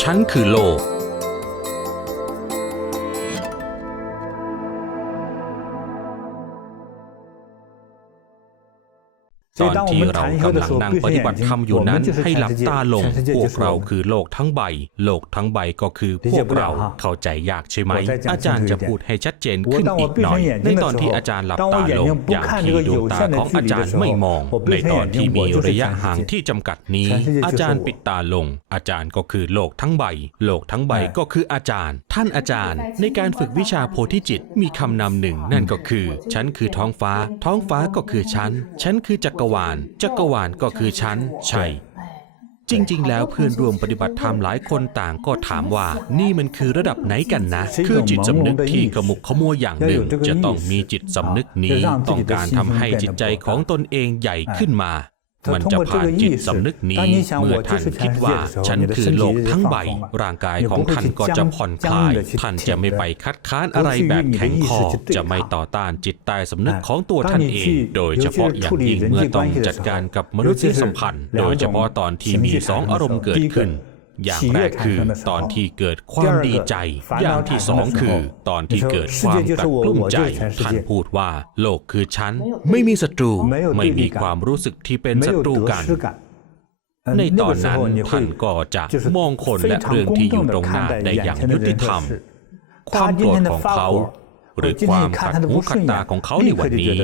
ฉันคือโลก ตอนที่เรากำลังนั่งปฏิบัติธรรมอยู่นั้น ให้หลับตาลง พวกเราคือโลกทั้งใบ โลกทั้งใบก็คือพวกเราเข้าใจยากใช่ไหม อาจารย์จะพูดให้ชัดเจนขึ้นอีกหน่อย ในตอนที่อาจารย์หลับตาลงอย่างที่ดวงตาของอาจารย์ไม่มอง ในตอนที่มีระยะห่างที่จำกัดนี้ อาจารย์ปิดตาลง อาจารย์ก็คือโลกทั้งใบ โลกทั้งใบก็คืออาจารย์ ท่านอาจารย์ ในการฝึกวิชาโพธิจิตมีคำนำหนึ่ง นั่นก็คือ ฉันคือท้องฟ้า ท้องฟ้าก็คือฉัน ฉันคือจักรวาล จักรวาลก็คือฉันใช่จริง ๆ แล้วเพื่อนร่วมปฏิบัติธรรมหลายคนต่างก็ถามว่า นี่มันคือระดับไหนกันนะ คือจิตสำนึกที่ขมุกขมัวอย่างหนึ่ง จะต้องมีจิตสำนึกนี้ ต้องการทำให้จิตใจของตนเองใหญ่ขึ้นมา มันจะผ่านจิตสำนึกนี้เมื่อท่านคิดว่าฉันคือโลกทั้งใบ ร่างกายของท่านก็จะผ่อนคลาย ท่านจะไม่ไปคัดค้านอะไรแบบแข็งคอ จะไม่ต่อต้านจิตใต้สำนึกของตัวท่านเอง โดยเฉพาะอย่างยิ่งเมื่อต้องจัดการกับมนุษยสัมพันธ์ โดยเฉพาะตอนที่มีสองอารมณ์เกิดขึ้น อย่างแรกคือตอนที่เกิดความดีใจ อย่างที่สองคือตอนที่เกิดความกัดกลุ้มใจ ท่านพูดว่าโลกคือฉัน ไม่มีศัตรู ไม่มีความรู้สึกที่เป็นศัตรูกันในตอนนั้นท่านก็จะมองคนและเรื่องที่อยู่ตรงหน้าได้อย่างยุติธรรม ความโกรธของเขา หรือความขัดหูขัดตาของเขาในวันนี้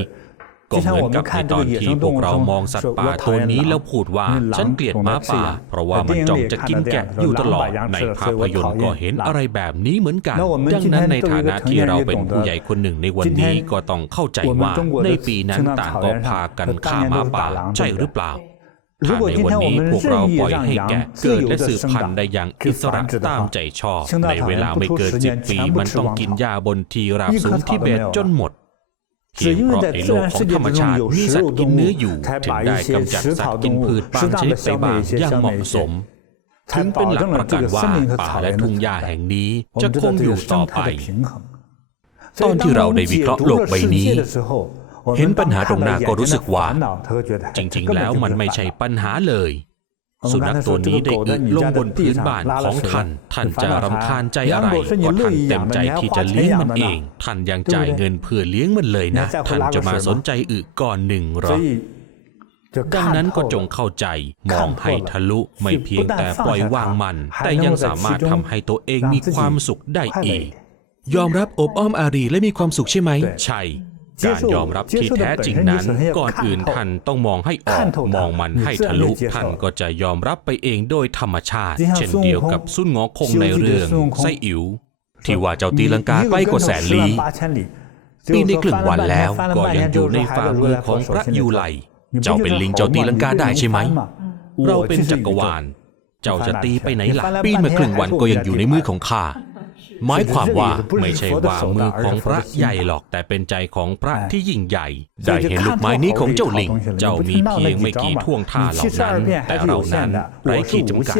ก็เหมือนกับในตอนที่พวกเรามองสัตว์ป่าตัวนี้แล้วพูดว่าฉันเกลียดม้าป่า เพราะว่ามันจ้องจะกินแกะอยู่ตลอดในภาพยนตร์ก็เห็นอะไรแบบนี้เหมือนกัน ดังนั้นในฐานะที่เราเป็นผู้ใหญ่คนหนึ่งในวันนี้ก็ต้องเข้าใจว่าในปีนั้นต่างก็พากันฆ่าม้าป่าใช่หรือเปล่าถ้าในวันนี้พวกเราปล่อยให้แกะเกิดและสืบพันธุ์ได้อย่างอิสระตามใจชอบ ในเวลาไม่เกินสิบปีมันต้องกินหญ้าบนที่ราบสูงที่เบตจนหมด เพียงเพราะในโลกของธรรมชาติมีสัตว์กินเนื้ออยู่ ถึงได้กำจัดสัตว์กินพืชบางชนิดไปบ้างอย่างเหมาะสมถึงเป็นหลักประกันว่าป่าและทุ่งหญ้าแห่งนี้จะคงอยู่ต่อไป ตอนที่เราได้วิเคราะห์โลกใบนี้ เห็นปัญหาตรงหน้าก็รู้สึกว่า จริงๆแล้วมันไม่ใช่ปัญหาเลย สุนัขตัวนี้ได้อึลงบนพื้นบ้านของท่านท่านจะรำคาญใจอะไรก็ท่านเต็มใจที่จะเลี้ยงมันเอง ท่านยังจ่ายเงินเพื่อเลี้ยงมันเลยนะ ท่านจะมาสนใจอึก่อนหนึ่งหรอดังนั้นก็จงเข้าใจมองให้ทะลุไม่เพียงแต่ปล่อยวางมัน แต่ยังสามารถทำให้ตัวเองมีความสุขได้อีก ยอมรับอบอ้อมอารีและมีความสุขใช่ไหม ใช่ การยอมรับที่แท้จริงนั้น ก่อนอื่นท่านต้องมองให้ออกมองมันให้ทะลุท่านก็จะยอมรับไปเองโดยธรรมชาติ เช่นเดียวกับสุนงอคงในเรื่องไส้อิ๋วที่ว่าเจ้าตีลังกาใกล้กว่าแสนลี้ปีได้ครึ่งวันแล้วก็ยังอยู่ในฝ่ามือของพระยูไลเจ้าเป็นลิงเจ้าตีลังกาได้ใช่ไหม เราเป็นจักรวาล เจ้าจะตีไปไหนล่ะปีนมาครึ่งวันก็ยังอยู่ในมือของข้า หมายความว่าไม่ใช่ว่ามือของพระใหญ่หรอกแต่เป็นใจของพระที่ยิ่งใหญ่ ได้เห็นลูกไม้นี้ของเจ้าลิง เจ้ามีเพียงไม่กี่ท่วงท่าเหล่านั้น แต่เรานั้นไร้ขีดจำกัด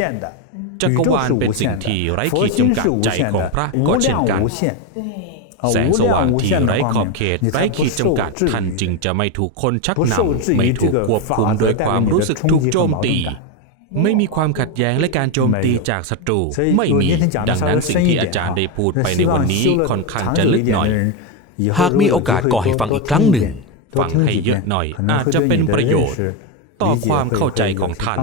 จักรวาลเป็นสิ่งที่ไร้ขีดจำกัดใจของพระก็เช่นกันแสงสว่างที่ไร้ขอบเขตไร้ขีดจำกัดท่านจึงจะไม่ถูกคนชักนำไม่ถูกควบคุมโดยความรู้สึกถูกโจมตี ไม่มีความขัดแย้งและการโจมตีจากศัตรูไม่มี ดังนั้นสิ่งที่อาจารย์ได้พูดไปในวันนี้ค่อนข้างจะลึกหน่อย หากมีโอกาสก็ให้ฟังอีกครั้งหนึ่ง ฟังให้เยอะหน่อย อาจจะเป็นประโยชน์ ต่อความเข้าใจของท่าน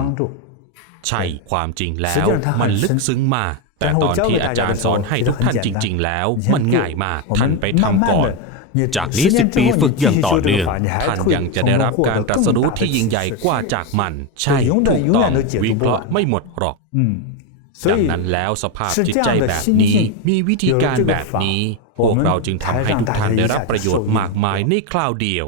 ใช่ความจริงแล้วมันลึกซึ้งมาก แต่ตอนที่อาจารย์สอนให้ทุกท่านจริง ๆ แล้ว มันง่ายมากท่านไปทำก่อน จากนี้สิบปีฝึกอย่างต่อเนื่องท่านยังจะได้รับการตรัสรู้ที่ยิ่งใหญ่กว่าจากมัน ใช่ถูกต้องวิเคราะห์ไม่หมดหรอกดังนั้นแล้วสภาพจิตใจแบบนี้มีวิธีการแบบนี้ พวกเราจึงทำให้ทุกท่านได้รับประโยชน์มากมายในคราวเดียว